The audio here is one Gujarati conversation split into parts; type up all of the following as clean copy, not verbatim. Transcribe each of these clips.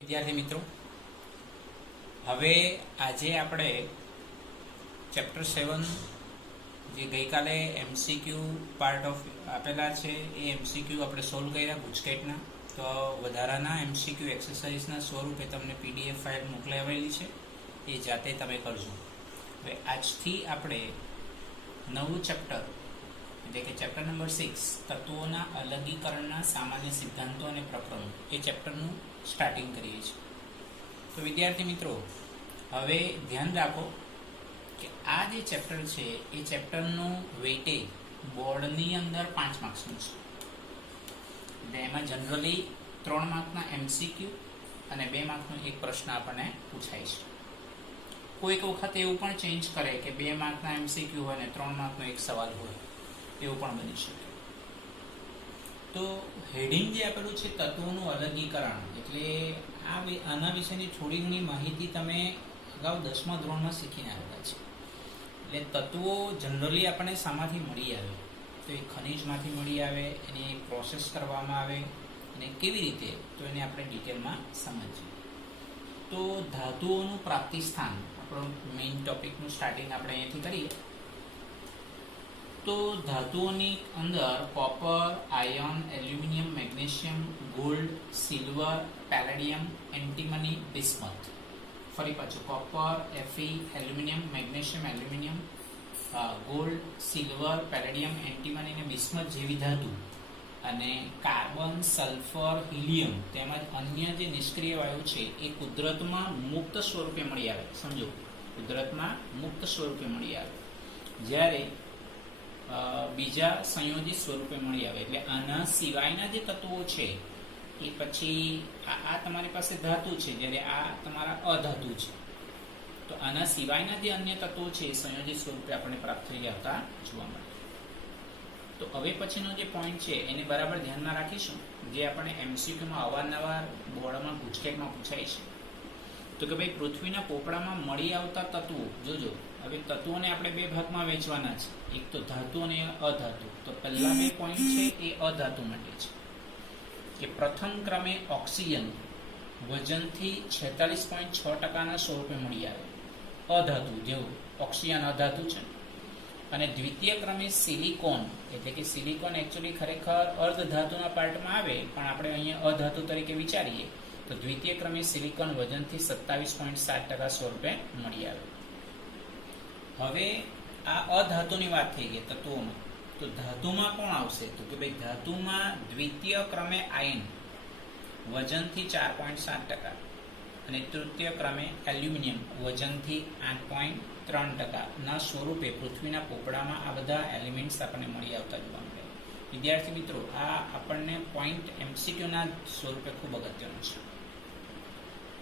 વિદ્યાર્થી મિત્રો, હવે આજે આપણે ચેપ્ટર 7 જે ગઈકાલે એમસીક્યુ પાર્ટ ઓફ આપેલા છે એ એમસીક્યુ આપણે સોલ્વ કર્યા ગુજકેટના. તો વધારાના એમસીક્યુ એક્સરસાઇઝના સ્વરૂપે તમને પીડીએફ ફાઇલ મોકલાવેલી છે, એ જાતે તમે કરજો. હવે આજથી આપણે નવું ચેપ્ટર એટલે કે ચેપ્ટર નંબર 6 તત્વોના અલગીકરણના સામાન્ય સિદ્ધાંતો અને પ્રકરણો એ ચેપ્ટરનું સ્ટાર્ટિંગ કરીએ છીએ. તો વિદ્યાર્થી મિત્રો, હવે ધ્યાન રાખો કે આ જે ચેપ્ટર છે એ ચેપ્ટરનું વેઇટેજ બોર્ડની અંદર 5 માર્ક્સનું છે. એટલે એમાં જનરલી 3 માર્કના એમસીક્યુ અને 2 માર્કનો એક પ્રશ્ન આપણને પૂછાય છે. કોઈક વખત એવું પણ ચેન્જ કરે કે 2 માર્કના એમસીક્યુ હોય ને 3 માર્કનો એક સવાલ હોય, એવું પણ બની શકે. તો હેડિંગ જે આપેલું છે તત્વોનું અલગીકરણ, એટલે આના વિશેની થોડી ઘણી માહિતી તમે અગાઉ 10મા ધોરણમાં શીખીને આવેલા છે. એટલે તત્વો જનરલી આપણને શામાંથી મળી આવે, તો એ ખનિજમાંથી મળી આવે, એની પ્રોસેસ કરવામાં આવે અને કેવી રીતે, તો એને આપણે ડિટેલમાં સમજીએ. તો ધાતુઓનું પ્રાપ્તિ સ્થાન, આપણો મેઇન ટોપિકનું સ્ટાર્ટિંગ આપણે અહીંયાથી કરીએ. તો ધાતુઓની અંદર copper, iron, aluminium, magnesium, gold, silver, palladium, antimony, bismuth. ફરી પાછું કોપર, એફી, aluminium, magnesium, aluminium, gold, silver, palladium, antimony અને બિસ્મથ જેવી ધાતુ અને કાર્બન, સલ્ફર, હિલિયમ તેમજ અન્ય જે નિષ્ક્રિય વાયુ છે એ કુદરતમાં મુક્ત સ્વરૂપે મળી આવે. સમજો, કુદરતમાં મુક્ત સ્વરૂપે મળી આવે, જ્યારે બીજા સંયોજિત સ્વરૂપે મળી આવે. એટલે આના સિવાયના જે તત્વો છે એ પછી આ તમારી પાસે ધાતુ છે, જ્યારે આ તમારા અધાતુ છે. તો આના સિવાયના જે અન્ય તત્વો છે એ સંયોજિત સ્વરૂપે આપણને પ્રાપ્ત થઈ આવતા જોવા મળે. તો હવે પછીનો જે પોઈન્ટ છે એને બરાબર ધ્યાનમાં રાખીશું, જે આપણે એમસીક્યુમાં અવારનવાર બોર્ડમાં ગુજકેટમાં પૂછાય છે. તો કે ભાઈ, પૃથ્વીના પોપડામાં મળી આવતા તત્વો, જોજો હવે તત્વોને આપણે 2 ભાગમાં વહેંચવાના છે, એક તો ધાતુ અને અધાતુ. તો પહેલા 2 પોઈન્ટ છે એ અધાતુ માટે છે, કે પ્રથમ ક્રમે ઓક્સિજન વજનથી 46.6% સ્વરૂપે મળી આવે, અધાતુ જેવું ઓક્સિજન અધાતુ છે. અને દ્વિતીય ક્રમે સિલિકોન, એટલે કે સિલિકોન એકચ્યુઅલી ખરેખર અર્ધધાતુના પાર્ટમાં આવે, પણ આપણે અહીંયા અધાતુ તરીકે વિચારીએ તો દ્વિતીય ક્રમે સિલિકોન વજનથી 27.7% સ્વરૂપે મળી આવે. હવે આ અધાતુની વાત થઈ ગઈ તત્વોમાં. તો ધાતુમાં કોણ આવશે? તો કે ભાઈ, ધાતુમાં દ્વિતીય ક્રમે આયર્ન વજનથી 4.7% અને તૃતીય ક્રમે એલ્યુમિનિયમ વજનથી 8.3% ના સ્વરૂપે પૃથ્વીના પોપડામાં આ બધા એલિમેન્ટ્સ આપણને મળી આવતા જોવા મળે. વિદ્યાર્થી મિત્રો, આ આપણને પોઈન્ટ એમસીક્યુના સ્વરૂપે ખૂબ અગત્યનું છે.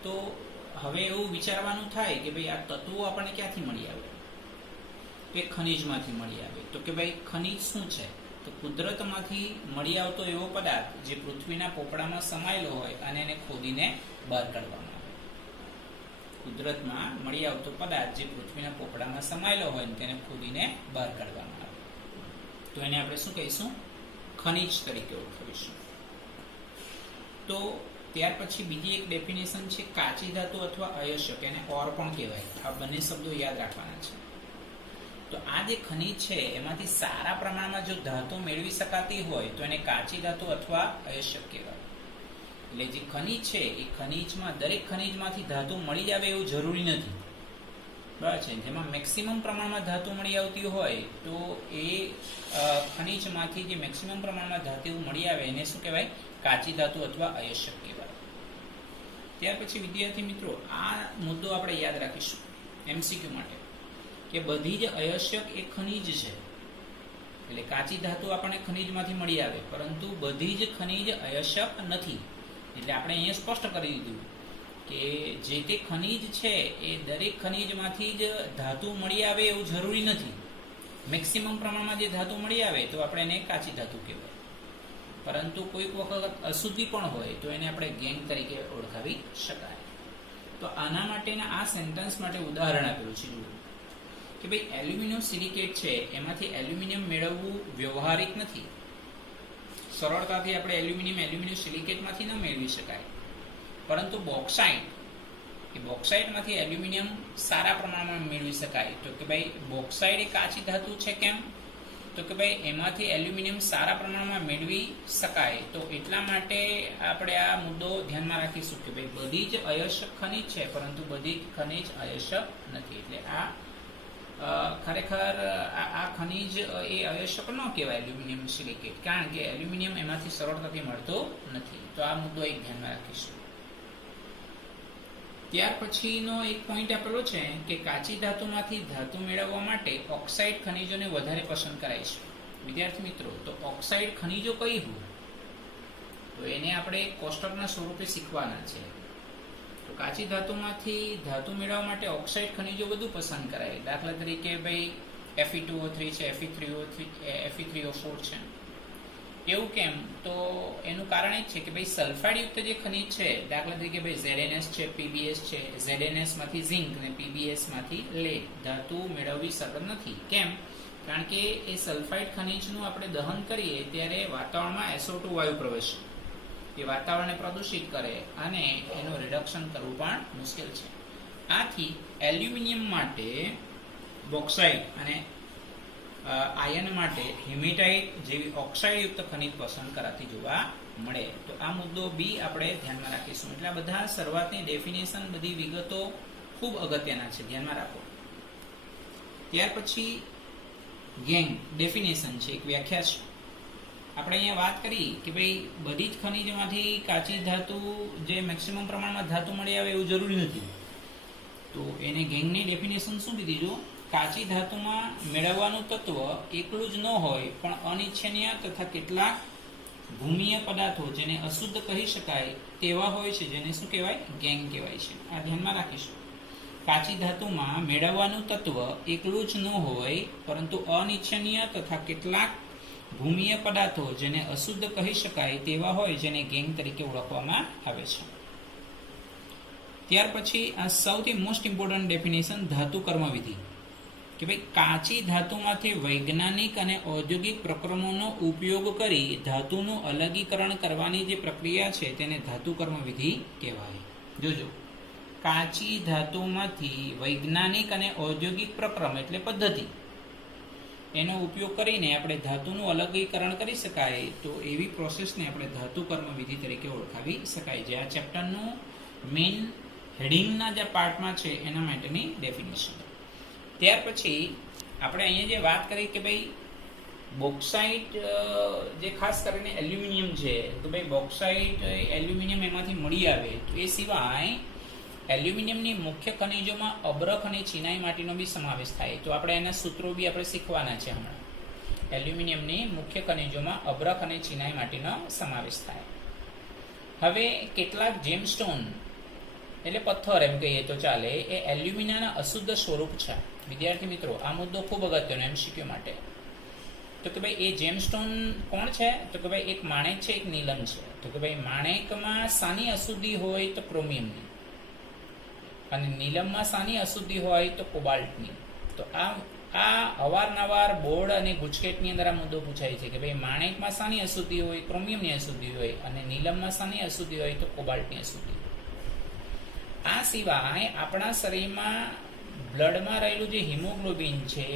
તો હવે એવું વિચારવાનું થાય કે ભાઈ, આ તત્વો આપણને ક્યાંથી મળી આવે? એ ખનિજમાંથી મળી આવે. તો કે ભાઈ, ખનિજ શું છે? તો કુદરતમાંથી મળી આવતો એવો પદાર્થ જે પૃથ્વીના પોપડામાં સમાયેલો હોય અને એને ખોદીને બહાર કાઢવામાં આવે. કુદરતમાં મળી આવતો પદાર્થ જે પૃથ્વીના પોપડામાં સમાયેલો હોય અને તેને ખોદીને બહાર કાઢવામાં આવે, તો એને આપણે શું કહીશું? ખનિજ તરીકે ઓળખાવીશું. તો ત્યાર પછી બીજી એક ડેફિનેશન છે કાચી ધાતુ અથવા અયસ્ક, એને ઓર પણ કહેવાય. આ બંને શબ્દો યાદ રાખવાના છે. તો આ જે ખનિજ છે એમાંથી સારા પ્રમાણમાં જો ધાતુ મેળવી શકાતી હોય તો એને કાચી ધાતુ અથવા અયસ્ક કહેવાય. એટલે જે ખનિજ છે એ ખનિજમાં, દરેક ખનિજમાંથી ધાતુ મળી આવે એવું જરૂરી નથી, બરાબર છે. જેમાં મેક્સિમમ પ્રમાણમાં ધાતુ મળી આવતી હોય તો એ ખનિજમાંથી જે મેક્સિમમ પ્રમાણમાં ધાતુ મળી આવે એને શું કહેવાય? કાચી ધાતુ અથવા અયસ્ક કહેવાય. ત્યાર પછી વિદ્યાર્થી મિત્રો, આ મુદ્દો આપણે યાદ રાખીશું એમસીક્યુ માટે, કે બધી જ અયસ્ક એ ખનિજ છે. એટલે કાચી ધાતુ આપણને ખનિજમાંથી મળી આવે, પરંતુ બધી જ ખનિજ અયસ્ક નથી. એટલે આપણે અહીંયા સ્પષ્ટ કરી દીધું કે જે તે ખનિજ છે એ દરેક ખનિજમાંથી જ ધાતુ મળી આવે એવું જરૂરી નથી. મેક્સિમમ પ્રમાણમાં જે ધાતુ મળી આવે તો આપણે એને કાચી ધાતુ કહેવાય. પરંતુ કોઈક વખત અશુદ્ધિ પણ હોય તો એને આપણે ગેંગ તરીકે ઓળખાવી શકાય. તો આના માટેના આ સેન્ટેન્સ માટે ઉદાહરણ આપેલું છે જુઓ કે ભાઈ એલ્યુમિનિયમ સિલિકેટ છે એમાંથી એલ્યુમિનિયમ મેળવવું વ્યવહારિક નથી. સરળતાથી આપણે એલ્યુમિનિયમ સિલિકેટમાંથી ન મેળવી શકાય, પરંતુ બોક્સાઇટમાંથી એલ્યુમિનિયમ સારા પ્રમાણમાં મેળવી શકાય. તો કે ભાઈ બોક્સાઇટ એ કાચી ધાતુ છે, કેમ? તો કે ભાઈ એમાંથી એલ્યુમિનિયમ સારા પ્રમાણમાં મેળવી શકાય. તો એટલા માટે આપણે આ મુદ્દો ધ્યાનમાં રાખીશું કે ભાઈ બધી જ અયસ્ક ખનિજ છે, પરંતુ બધી ખનિજ અયસ્ક નથી. એટલે આ ખરેખર આ ખનિજ એ અયસ્ક ન કહેવાય એલ્યુમિનિયમ સિલિકેટ, કારણ કે એલ્યુમિનિયમ એમાંથી સરળતાથી મળતો નથી. તો આ મુદ્દો એક ધ્યાનમાં રાખીશું. ત્યાર પછીનો એક પોઈન્ટ આપેલો છે કે કાચી ધાતુમાંથી ધાતુ મેળવવા માટે ઓક્સાઇડ ખનિજોને વધારે પસંદ કરાય છે. વિદ્યાર્થી મિત્રો, તો ઓક્સાઇડ ખનિજો કઈ હોય તો એને આપણે કોષ્ટકના સ્વરૂપે શીખવાના છે. તો કાચી ધાતુમાંથી ધાતુ મેળવવા માટે ઓક્સાઇડ ખનિજો વધુ પસંદ કરાય. દાખલા તરીકે ભાઈ Fe2O3 છે, Fe3O4 છે. એવું કેમ? તો એનું કારણ એ છે કે ભાઈ સલ્ફાઇડ યુક્ત જે ખનિજ છે, દાખલા તરીકે ભાઈ ZnS છે, PbS છે, ZnS માંથી ઝિંક અને PbS માંથી લેડ ધાતુ મેળવવી સરળ નથી. કેમ? કારણ કે એ સલ્ફાઇડ ખનિજનું આપણે દહન કરીએ ત્યારે વાતાવરણમાં SO2 વાયુ પ્રવેશે, એ વાતાવરણને પ્રદૂષિત કરે અને એનું રિડક્શન કરવું પણ મુશ્કેલ છે. આથી એલ્યુમિનિયમ માટે બોક્સાઇટ અને આયન માટે હિમેટાઇટ જેવી ઓક્સાઇડયુક્ત ખનિજ પસંદ કરાતી જોવા મળે. તો આ મુદ્દો બી આપણે ધ્યાનમાં રાખીશું. એટલે આ બધા શરૂઆતની ડેફિનેશન, બધી વિગતો ખૂબ અગત્યના છે, ધ્યાનમાં રાખો. ત્યાર પછી ગેંગ ડેફિનેશન છે, એક વ્યાખ્યા છે. આપણે અહીંયા વાત કરી કે ભાઈ બધી જ ખનિજમાંથી કાચી ધાતુ જે મેક્સિમમ પ્રમાણમાં ધાતુ મળી આવે એવું જરૂરી નથી. તો એને ગેંગની ડેફિનેશન શું કીધી? જો કાચી ધાતુમાં મેળવવાનું તત્વ એકલું જ ન હોય પણ અનિચ્છનીય તથા કેટલાક ભૂમિય પદાર્થો જેને અશુદ્ધ કહી શકાય તેવા હોય છે, જેને શું કહેવાય? ગેંગ કહેવાય છે. આ ધ્યાનમાં રાખીશું. કાચી ધાતુમાં મેળવવાનું તત્વ એકલું જ ન હોય પરંતુ અનિચ્છનીય તથા કેટલાક ભૂમિય પદાર્થો જેને અશુદ્ધ કહી શકાય તેવા હોય, જેને ગેંગ તરીકે ઓળખવામાં આવે છે. ત્યાર પછી આ સૌથી મોસ્ટ ઇમ્પોર્ટન્ટ ડેફિનેશન ધાતુ કર્મવિધિ કે ભાઈ કાચી ધાતુમાંથી વૈજ્ઞાનિક અને ઔદ્યોગિક પ્રક્રમોનો ઉપયોગ કરી ધાતુનું અલગીકરણ કરવાની જે પ્રક્રિયા છે તેને ધાતુ કર્મવિધિ કહેવાય. જોજો, કાચી ધાતુમાંથી વૈજ્ઞાનિક અને ઔદ્યોગિક પ્રક્રમ એટલે પદ્ધતિ, એનો ઉપયોગ કરીને આપણે ધાતુનું અલગીકરણ કરી શકાય, તો એવી પ્રોસેસને આપણે ધાતુ કર્મવિધિ તરીકે ઓળખાવી શકાય. જે આ ચેપ્ટરનું મેઇન હેડિંગના જે પાર્ટમાં છે એના માટેની ડેફિનેશન. ત્યાર પછી આપણે અહીંયા જે વાત કરી કે ભાઈ બોક્સાઇટ જે ખાસ કરીને એલ્યુમિનિયમ છે, તો ભાઈ બોક્સાઇટ એલ્યુમિનિયમ એમાંથી મળી આવે. તો એ સિવાય એલ્યુમિનિયમની મુખ્ય ખનિજોમાં અબ્રખ અને ચિનાઈ માટીનો બી સમાવેશ થાય. તો આપણે એના સૂત્રો બી આપણે શીખવાના છે હમણાં. એલ્યુમિનિયમની મુખ્ય ખનિજોમાં અબ્રખ અને ચિનાઈ માટીનો સમાવેશ થાય. હવે કેટલાક જેમસ્ટોન એટલે પથ્થર એમ કહીએ તો ચાલે, એ એલ્યુમિનિયમના અશુદ્ધ સ્વરૂપ છે. વિદ્યાર્થી મિત્રો, આ મુદ્દો ખૂબ અગત્યનો MCQ માટે. તો કે ભાઈ એ જેમસ્ટોન કોણ છે? તો કે ભાઈ એક માણેક છે, એક નીલમ છે. તો કે ભાઈ માણેકમાં સાની અશુદ્ધિ હોય તો ક્રોમિયમની, અને નીલમમાં સાની અશુદ્ધિ હોય તો કોબાલ્ટની. તો આ અવારનવાર બોર્ડ અને ગુજકેટની અંદર આ મુદ્દો પૂછાય છે કે ભાઈ માણેકમાં સાની અશુદ્ધિ હોય, ક્રોમિયમની અશુદ્ધિ હોય, અને નીલમમાં સાની અશુદ્ધિ હોય તો કોબાલ્ટની અશુદ્ધિ. આ સિવાય આપણા શરીરમાં બ્લડમાં રહેલું જે હિમોગ્લોબિન છે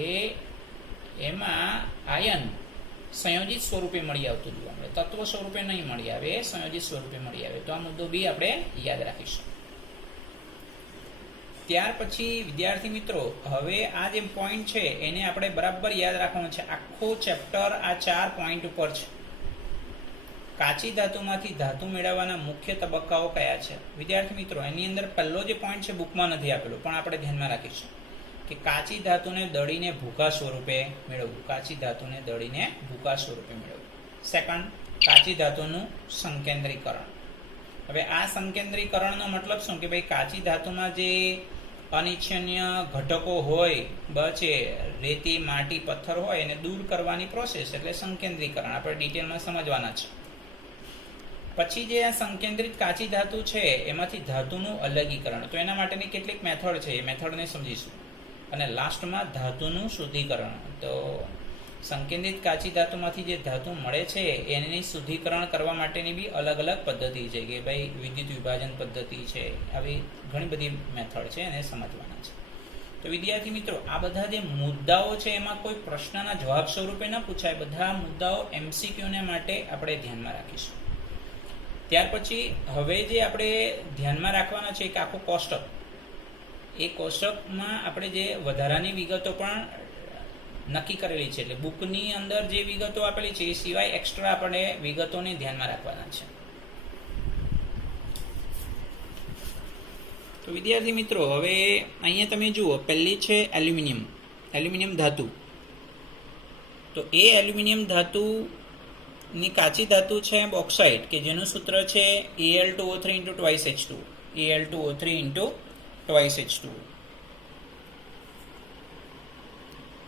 એમાં આયન સંયોજિત સ્વરૂપે મળી આવતું જોવા મળે, તત્વ સ્વરૂપે નહીં મળી આવે, સંયોજિત સ્વરૂપે મળી આવે. તો આ મુદ્દો બી આપણે યાદ રાખીશું. ત્યાર પછી વિદ્યાર્થી મિત્રો, હવે આ જે પોઈન્ટ છે એને આપણે બરાબર યાદ રાખવાનું છે. આખો ચેપ્ટર આ 4 પોઈન્ટ ઉપર છે. કાચી ધાતુમાંથી ધાતુ મેળવવાના મુખ્ય તબક્કાઓ કયા છે? વિદ્યાર્થી મિત્રો, એની અંદર પહેલો જે પોઈન્ટ છે બુકમાં નથી આપેલો, પણ આપણે ધ્યાનમાં રાખીશું કે કાચી ધાતુને દળીને ભૂકા સ્વરૂપે મેળવવું. કાચી ધાતુને દળીને ભૂકા સ્વરૂપે મેળવવું. સેકન્ડ, કાચી ધાતુનું સંકેન્દ્રીકરણ. હવે આ સંકેન્દ્રીકરણનો મતલબ શું? કે ભાઈ કાચી ધાતુમાં જે અનિચ્છનીય ઘટકો હોય, બચે, રેતી, માટી, પથ્થર હોય એને દૂર કરવાની પ્રોસેસ એટલે સંકેન્દ્રીકરણ. આપણે ડિટેલમાં સમજવાના છે. પછી જે આ સંકેન્દ્રિત કાચી ધાતુ છે એમાંથી ધાતુનું અલગીકરણ, તો એના માટેની કેટલીક મેથડ છે, એ મેથડને સમજીશું. અને લાસ્ટમાં ધાતુનું શુદ્ધિકરણ. તો સંકેન્દ્રિત કાચી ધાતુમાંથી જે ધાતુ મળે છે એની શુદ્ધિકરણ કરવા માટેની બી અલગ અલગ પદ્ધતિ છે, કે ભાઈ વિદ્યુત વિભાજન પદ્ધતિ છે, આવી ઘણી બધી મેથડ છે, એને સમજવાના છે. તો વિદ્યાર્થી મિત્રો, આ બધા જે મુદ્દાઓ છે એમાં કોઈ પ્રશ્નના જવાબ સ્વરૂપે ન પૂછાય, બધા મુદ્દાઓ MCQને માટે આપણે ધ્યાનમાં રાખીશું. ત્યાર પછી હવે જે આપણે ધ્યાનમાં રાખવાના છે એક આખું કોષ્ટક, એ કોષ્ટકમાં આપણે જે વધારાની વિગતો પણ નક્કી કરેલી છે, એટલે બુકની અંદર જે વિગતો આપેલી છે એ સિવાય એક્સ્ટ્રા આપણે વિગતોને ધ્યાનમાં રાખવાના છે. તો વિદ્યાર્થી મિત્રો, હવે અહીંયા તમે જુઓ, પહેલી છે એલ્યુમિનિયમ ધાતુ. તો એ એલ્યુમિનિયમ ધાતુની કાચી ધાતુ છે બોક્સાઇટ, કે જેનું સૂત્ર છે Al2O3 × 2H2, Al2O3 × 2H2,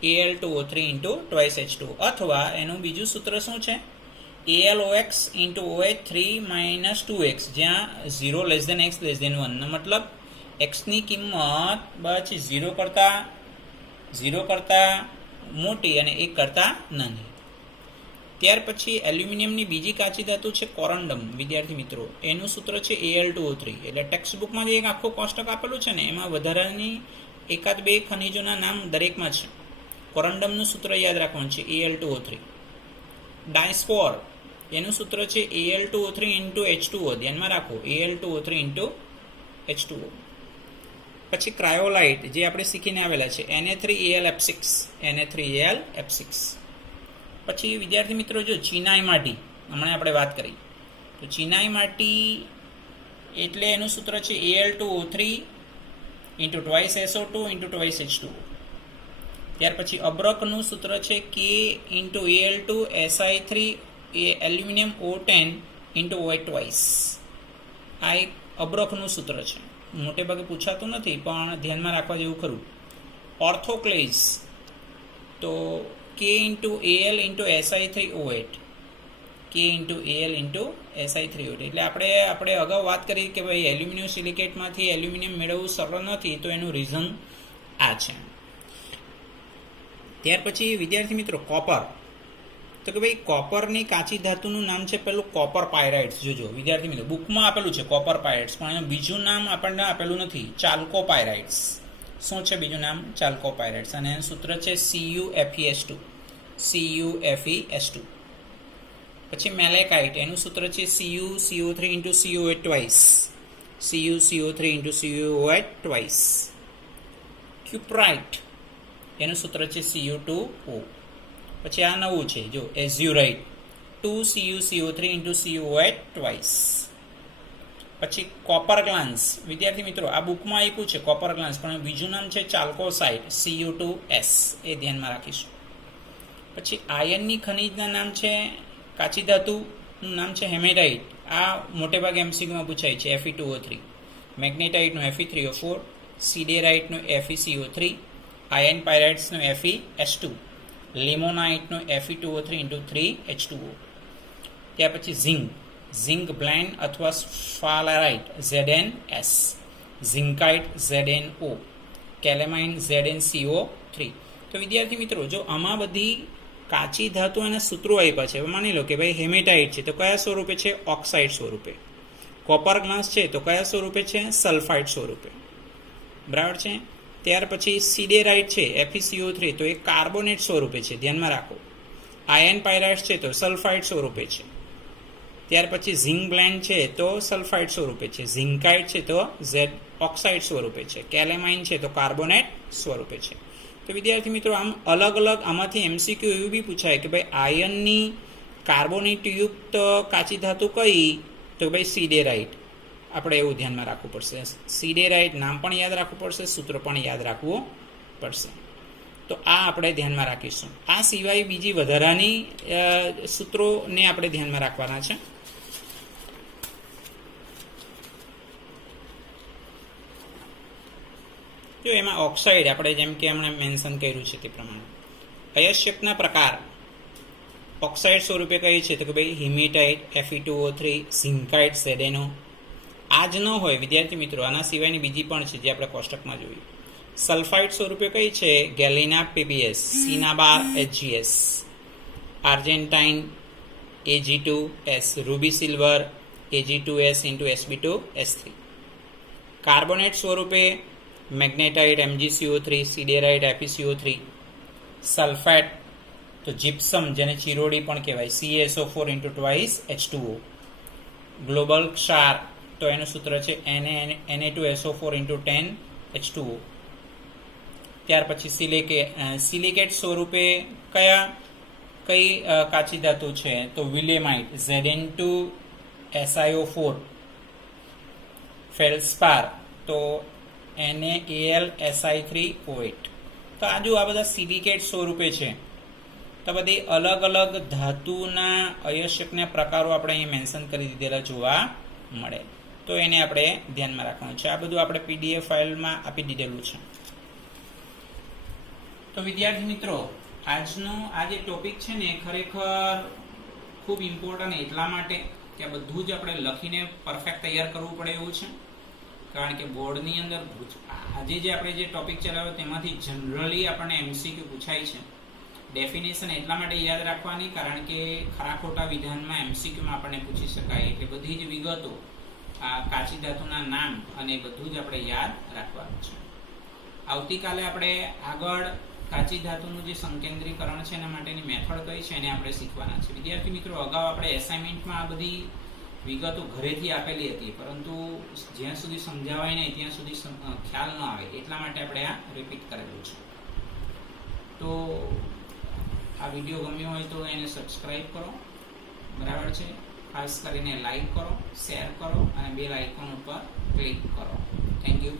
Al2O3 × 2H2, અથવા એનું બીજું સૂત્ર શું છે, AlOX × OH3 - 2x, જ્યાં 0 x 1, મતલબ x ની કિંમત બસ 0 કરતા મોટી અને 1 કરતા નાની. ત્યાર પછી એલ્યુમિનિયમની બીજી કાચી ધાતુ છે કોરન્ડમ. વિદ્યાર્થી મિત્રો, એનું સૂત્ર છે Al2O3. એટલે ટેક્સ્ટ બુકમાં જે એક આખું કોષ્ટક આપેલું છે ને, એમાં વધારાની એકાદ બે ખનિજોના નામ દરેકમાં છે. કોરન્ડમનું સૂત્ર યાદ રાખવાનું છે Al2O3. ડાયસ્પોર, એનું સૂત્ર છે Al2O3 × H2O. ધ્યાનમાં રાખો, Al2O3 × H2O. પછી ક્રાયોલાઇટ, જે આપણે શીખીને આવેલા છે, Na3AlF6, Na3AlF6. પછી વિદ્યાર્થી મિત્રો, જો ચિનાઈ માટી, હમણાં આપણે વાત કરી, તો ચિનાઈ માટી એટલે એનું સૂત્ર છે Al2O3 × 2SO2 × 2H2O. ત્યાર પછી અબ્રકનું સૂત્ર છે K × Al2Si3 aluminium O10 × OH2. આ એક અબ્રકનું સૂત્ર છે, મોટે ભાગે પૂછાતું નથી પણ ધ્યાનમાં રાખવા જેવું ખરું. ઓર્થોક્લેઝ, તો K × Al × Si3O8, K × Al × Si3O8. એટલે આપણે અગાઉ વાત કરી કે ભાઈ એલ્યુમિનિયમ સિલિકેટમાંથી એલ્યુમિનિયમ મેળવવું સરળ નથી, તો એનું રીઝન આ છે. ત્યાર પછી વિદ્યાર્થી મિત્રો, કોપર. તો કે ભાઈ કોપરની કાચી ધાતુનું નામ છે પેલું કોપર પાયરાઇટ્સ. જોજો વિદ્યાર્થી મિત્રો, બુકમાં આપેલું છે કોપર પાયરાઇટ્સ, પણ એનું બીજું નામ આપણને આપેલું નથી, ચાલ્કો પાયરાઇટ્સ. શું છે બીજું નામ? ચાલ્કો પાયરાઇટ્સ. અને એનું સૂત્ર છે CuFeS2, CuFeS2. પછી મેલેકાઇટ, એનું સૂત્ર છે CuCO3 × COH2, CuCO3 × COH2. ક્યુપ્રાઇટ, એનું સૂત્ર છે Cu2O. પછી આ નવું છે, જો એઝ્યુરાઇટ, 2CuCO3 × COH2. પછી કોપર ગ્લાન્સ. વિદ્યાર્થી મિત્રો, આ બુકમાં આપ્યું છે કોપર ગ્લાન્સ, પણ બીજું નામ છે ચાલ્કોસાઇટ, Cu2S. એ ધ્યાનમાં રાખીશું. પછી આયનની ખનિજના નામ છે, કાચી ધાતુનું નામ છે હેમેટાઇટ. આ મોટેભાગે MCQમાં પૂછાય છે, Fe2O3. મેગ્નેટાઇટનું Fe3O4, સિડેરાઇટનું FeCO3, આયન પાયરાઇટ્સનું FeS2, લિમોનાઇટનું Fe2O3 × 3H2O. ત્યાર પછી ઝિંક બ્લેન્ડ અથવા સ્ફાલેરાઇટ, ZnS, ઝિંકાઇટ ZnO, કેલેમાઇન ZnCO3. તો વિદ્યાર્થી મિત્રો, જો આમાં બધી કાચી ધાતુ એના સૂત્રો આપ્યા છે. માની લો કે ભાઈ હેમેટાઇટ છે, તો કયા સ્વરૂપે છે? ઓક્સાઇડ સ્વરૂપે. કોપર ગ્લાસ છે, તો કયા સ્વરૂપે છે? સલ્ફાઇડ સ્વરૂપે. બરાબર છે. ત્યાર પછી સિડેરાઇટ છે, FeCO3, તો એ કાર્બોનેટ સ્વરૂપે છે, ધ્યાનમાં રાખો. આયન પાયરાઇટ છે, તો સલ્ફાઇડ સ્વરૂપે છે. ત્યાર પછી ઝિંક બ્લેન્ડ છે, તો સલ્ફાઇડ સ્વરૂપે છે. ઝિંકાઇટ છે, તો ઓક્સાઇડ સ્વરૂપે છે. કેલેમાઇન છે, તો કાર્બોનેટ સ્વરૂપે છે. તો વિદ્યાર્થી મિત્રો, આમ અલગ અલગ આમાંથી MCQ એવું બી પૂછાય કે ભાઈ આયનની કાર્બોનેટયુક્ત કાચી ધાતુ કઈ? તો ભાઈ સિડેરાઇટ. આપણે એવું ધ્યાનમાં રાખવું પડશે. સિડેરાઇટ નામ પણ યાદ રાખવું પડશે, સૂત્ર પણ યાદ રાખવું પડશે. તો આ આપણે ધ્યાનમાં રાખીશું. આ સિવાય બીજી વધારાની સૂત્રોને આપણે ધ્યાનમાં રાખવાના છે. જો એમાં ઓક્સાઇડ આપણે જેમ કે હમણાં મેન્શન કર્યું છે તે પ્રમાણે અયસ્યકના પ્રકાર. ઓક્સાઇડ સ્વરૂપે કઈ છે તો કે ભાઈ હિમેટાઇટ, Fe2O3, ઝિંકાઇટ, સેડેનો. આ જ ન હોય વિદ્યાર્થી મિત્રો, આના સિવાયની બીજી પણ છે જે આપણે કોષ્ટકમાં જોઈએ. સલ્ફાઇડ સ્વરૂપે કઈ છે Galina PbS, સિનાબાર HgS, આર્જેન્ટાઇન Ag2S, Ruby silver Ag2S × Sb2S3. Carbonate સ્વરૂપે મેગ્નેટાઇટ MgCO3, સિડેરાઇટ FeCO3. સલ્ફેટ તો જીપ્સમ જેને ચિરોડી પણ કહેવાય CaSO4 × 2H2O. ગ્લોબલ ક્ષાર તો એનું સૂત્ર છે Na2SO4 × 10H2O. ત્યાર પછી સિલિકેટ સ્વરૂપે કઈ કાચી ધાતુ છે તો વિલેમાઇટ Zn2SiO4. ફેલ્સ્પાર તો NaAlSi3O8. તો આ બધા સિલિકેટ સ્વરૂપે છે. તો બધી અલગ અલગ ધાતુના અયસ્કના પ્રકારો આપણે અહીં મેન્શન કરી દીધેલા જોવા મળે. તો એને આપણે ધ્યાનમાં રાખવાનું છે. આ બધું આપણે PDF ફાઇલમાં આપી દીધેલું છે. તો વિદ્યાર્થી મિત્રો, આજનો આ જે ટોપિક છે ને ખરેખર ખૂબ ઇમ્પોર્ટન્ટ એટલા માટે કે આ બધું જ આપણે લખીને પરફેક્ટ તૈયાર કરવું પડે એવું છે. કારણ કે બોર્ડની અંદર આજે જે આપણે જે ટોપિક ચલાવ્યો તેમાંથી જનરલી આપણને MCQ પૂછાય છે. ડેફિનેશન એટલા માટે યાદ રાખવાની કારણ કે ખરા ખોટા વિધાનમાં MCQમાં આપણને પૂછી શકાય. એટલે બધી જ વિગતો આ કાચી ધાતુના નામ અને બધું જ આપણે યાદ રાખવાનું છે. આવતીકાલે આપણે આગળ કાચી ધાતુનું જે સંકેન્દ્રીકરણ છે એના માટેની મેથડ કઈ છે એને આપણે શીખવાના છે. વિદ્યાર્થી મિત્રો, અગાઉ આપણે એસાઇનમેન્ટમાં આ બધી વિગતો ઘરેથી આપેલી હતી, પરંતુ જ્યાં સુધી સમજાવાય નહીં ત્યાં સુધી ખ્યાલ ન આવે એટલા માટે આપણે આ રિપીટ કરેલું છે. તો આ વિડીયો ગમ્યો હોય તો એને સબસ્ક્રાઇબ કરો, બરાબર છે. ખાસ કરીને લાઈક કરો, શેર કરો અને બેલ આઇકોન ઉપર ક્લિક કરો. Thank you.